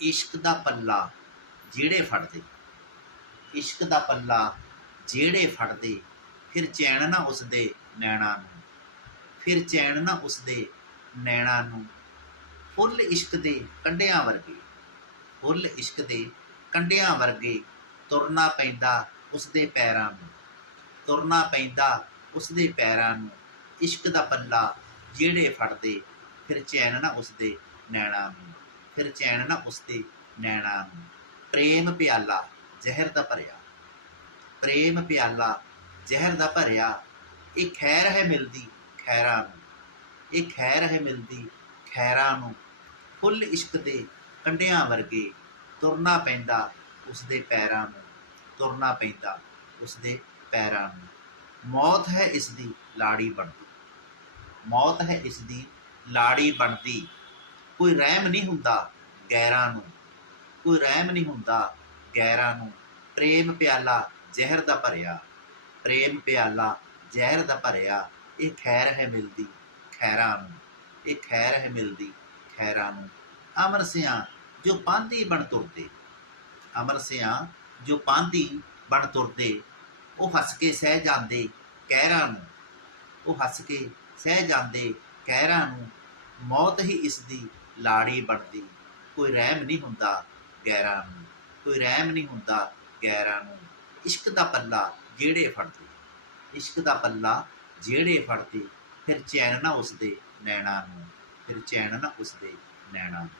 ਇਸ਼ਕ ਦਾ ਪੱਲਾ ਜਿਹੜੇ ਫੜਦੇ। ਇਸ਼ਕ ਦਾ ਪੱਲਾ ਜਿਹੜੇ ਫੜਦੇ, ਫਿਰ ਚੈਨ ਨਾ ਉਸਦੇ ਨੈਣਾ ਨੂੰ। ਫਿਰ ਚੈਨ ਨਾ ਉਸਦੇ ਨੈਣਾ ਨੂੰ। ਫੁੱਲ ਇਸ਼ਕ ਦੇ ਕੰਡਿਆਂ ਵਰਗੇ, ਫੁੱਲ ਇਸ਼ਕ ਦੇ ਕੰਡਿਆਂ ਵਰਗੇ ਤੁਰਨਾ ਪੈਂਦਾ ਉਸਦੇ ਪੈਰਾਂ ਨੂੰ। ਤੁਰਨਾ ਪੈਂਦਾ ਉਸਦੇ ਪੈਰਾਂ ਨੂੰ। ਇਸ਼ਕ ਦਾ ਪੱਲਾ ਜਿਹੜੇ ਫੜਦੇ, ਫਿਰ ਚੈਨ ਨਾ ਉਸਦੇ ਨੈਣਾ ਨੂੰ। ਫਿਰ ਚੈਨ ਨਾ ਉਸਦੇ ਨੈਣਾ ਨੂੰ। ਪ੍ਰੇਮ ਪਿਆਲਾ, ਜ਼ਹਿਰ ਦਾ ਭਰਿਆ। ਪ੍ਰੇਮ ਪਿਆਲਾ, ਜ਼ਹਿਰ ਦਾ ਭਰਿਆ। ਇਹ ਖੈਰ ਹੈ ਮਿਲਦੀ ਖੈਰਾਂ ਨੂੰ। ਇਹ ਖੈਰ ਹੈ ਮਿਲਦੀ ਖੈਰਾਂ ਨੂੰ। ਫੁੱਲ ਇਸ਼ਕ ਦੇ ਕੰਡਿਆਂ ਵਰਗੇ ਤੁਰਨਾ ਪੈਂਦਾ ਉਸਦੇ ਪੈਰਾਂ ਨੂੰ। ਤੁਰਨਾ ਪੈਂਦਾ ਉਸਦੇ ਪੈਰਾਂ ਨੂੰ। ਮੌਤ ਹੈ ਇਸ ਦੀ ਲਾੜੀ ਬਣਦੀ। ਮੌਤ ਹੈ ਇਸ ਦੀ ਲਾੜੀ ਬਣਦੀ। ਕੋਈ ਰਹਿਮ ਨਹੀਂ ਹੁੰਦਾ ਗੈਰਾਂ ਨੂੰ, ਕੋਈ ਰਹਿਮ ਨਹੀਂ ਹੁੰਦਾ ਗੈਰਾਂ ਨੂੰ। ਪ੍ਰੇਮ ਪਿਆਲਾ ਜ਼ਹਿਰ ਦਾ ਭਰਿਆ, ਪ੍ਰੇਮ ਪਿਆਲਾ ਜ਼ਹਿਰ ਦਾ ਭਰਿਆ, ਇਹ ਖੈਰ ਹੈ ਮਿਲਦੀ ਖੈਰਾਂ ਨੂੰ, ਇਹ ਖੈਰ ਹੈ ਮਿਲਦੀ ਖੈਰਾਂ ਨੂੰ। ਅਮਰ ਸਿਆਂ ਜੋ ਪਾਂਦੀ ਬਣ ਤੁਰਦੇ, ਅਮਰ ਸਿਆਂ ਜੋ ਪਾਂਦੀ ਬਣ ਤੁਰਦੇ, ਉਹ ਹੱਸ ਕੇ ਸਹਿ ਜਾਂਦੇ ਕਹਿਰਾਂ ਨੂੰ, ਉਹ ਹੱਸ ਕੇ ਸਹਿ ਜਾਂਦੇ ਕਹਿਰਾਂ ਨੂੰ। ਮੌਤ ਹੀ ਇਸ ਦੀ ਲਾੜੀ ਬਣਦੀ। ਕੋਈ ਰਹਿਮ ਨਹੀਂ ਹੁੰਦਾ ਗੈਰਾਂ ਨੂੰ, ਕੋਈ ਰਹਿਮ ਨਹੀਂ ਹੁੰਦਾ ਗੈਰਾਂ ਨੂੰ। ਇਸ਼ਕ ਦਾ ਪੱਲਾ ਜਿਹੜੇ ਫੜਦੇ, ਇਸ਼ਕ ਦਾ ਪੱਲਾ ਜਿਹੜੇ ਫੜਦੇ, ਫਿਰ ਚੈਨ ਨਾ ਉਸਦੇ ਨੈਣਾ ਨੂੰ, ਫਿਰ ਚੈਨ ਨਾ ਉਸਦੇ ਨੈਣਾ ਨੂੰ।